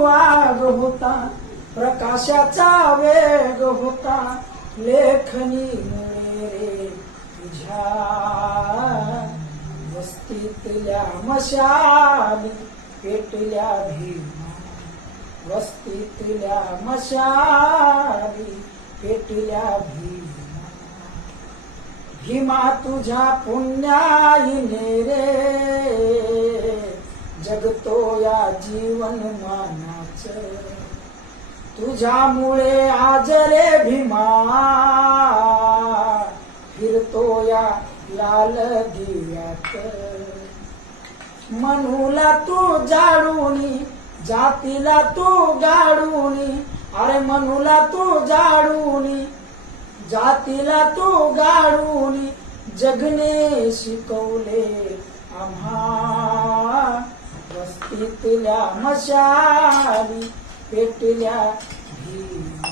वाघ होता, प्रकाशाचा वेग होता, लेखनी मुळे रे तुझ्या वस्तीतल्या मशाली पेटल्या भीमा, वस्तीतल्या मशाली पेटल्या भीमा. भीमा तुझ्या पुण्याईने रे जगतो या जीवन मानाच, तुझ्यामुळे आज रे भीमा फिरतो या लाल दिव्यात. मनूला तू जाडूनी, जातीला तू गाडूनी, अरे मनूला तू जाडूनी, जातीला तू गाडूनी, जगणे शिकवले आम्हा. वस्तीतल्या मशाली पेटल्या भीमा.